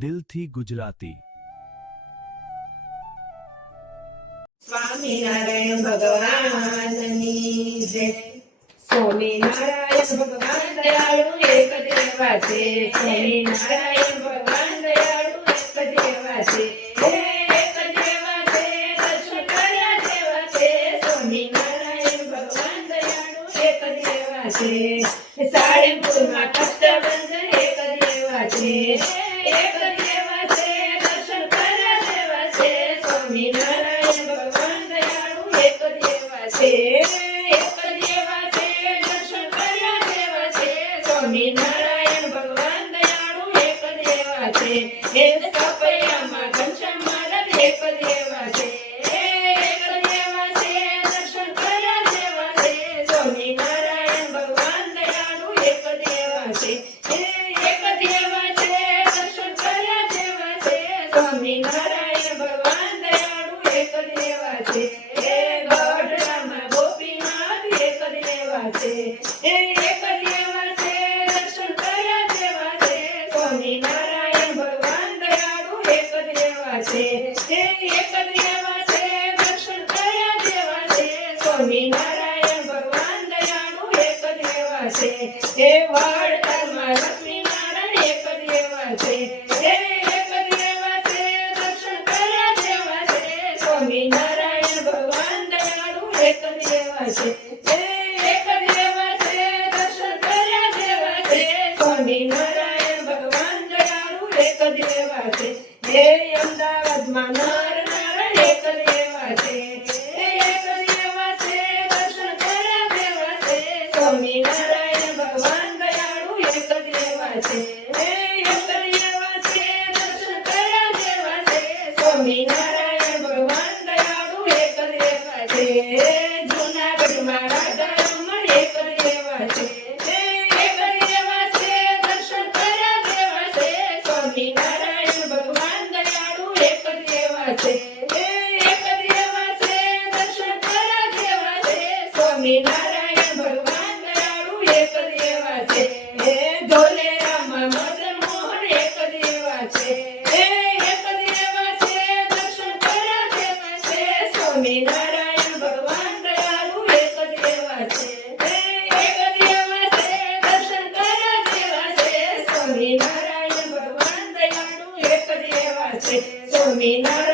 દિલથી ગુજરાતી। સ્વામિનારાયણ ભગવાનની જય। સ્વામિનારાયણ ભગવાન દયાળુ એક જ એવા છે। સ્વામિનારાયણ ભગવાન દયાળુ એક જ એવા છે। એક જ એવા છે, દર્શન કર્યા જેવા છે। સ્વામિનારાયણ ભગવાન દયાળુ એક જ એવા છે। સાળંગપુરમાં કષ્ટભંજન એક જ એવા છે। એક જ એવા છે, દર્શન કર્યા જેવા છે। સ્વામિનારાયણ ભગવાન દયાળુ એક જ એવા છે। એક જ એવા છે, દર્શન કર્યા જેવા છે। સ્વામિનારાયણ ભગવાન દયાળુ એક જ એવા છે। એક કપૈયામાં ઘનશ્યામ મહારાજ એક જ એવા છે। એક જ એવા છે, દર્શન કર્યા જેવા છે। સ્વામિનારાયણ ભગવાન દયાળુ એક જ એવા છે। એક જ એવા છે, દર્શન કર્યા જેવા છે। સ્વામિનારાયણ ભગવાન દયાળુ એક જ એવા છે। ગઢડામાં ગોપીનાથ એક જ એવા છે। એક જ એવા છે, દર્શન કર્યા જેવા છે। સ્વામિનારાયણ ભગવાન દયાળુ એક જ એવા છે। એક જ એવા છે, દર્શન કર્યા જેવા છે। સ્વામિનારાયણ ભગવાન દયાળુ એક જ એવા છે। વડતાલમાં લક્ષ્મીનારાયણ એક જ એવા છે। એક જ એવા છે, દર્શન કર્યા જેવા છે। સ્વામિનારાયણ ભગવાન દયાળુ એક જ એવા છે। એક જ એવા છે, દર્શન કર્યા જેવા છે। સ્વામિનારાયણ ભગવાન દયાળુ એક જ એવા છે। અમદાવાદમાં નરનારાયણ એક જ એવા છે। એક જ એવા છે, દર્શન કર્યા જેવા છે। સ્વામિનારાયણ ભગવાન દયાળુ એક જ એવા છે। એક જ એવા છે, દર્શન કર્યા જેવા છે। સ્વામિનારાયણ ભગવાન દયાળુ એક જ એવા છે। જૂનાગઢમાં રાધારમણ એક જ એવા છે। એક જ એવા છે, દર્શન કર્યા જેવા છે। સ્વામિનારાયણ ભગવાન દયાળુ એક જ એવા છે। એક જ એવા છે, દર્શન કર્યા જેવા છે। સ્વામિનારાયણ ભગવાન દયાળુ એક જ એવા છે। ધોલેરામાં મદન મોહન એક જ એવા છે। એક જ એવા છે, દર્શન કર્યા જેવા છે। સ્વામિનારાયણ ભગવાન દયાળુ એક જ એવા છે। એક જ એવા છે, દર્શન કર્યા જેવા છે। સ્વામિનારાયણ ભગવાન દયાળુ એક જ એવા છે। સ્વામિનારાયણ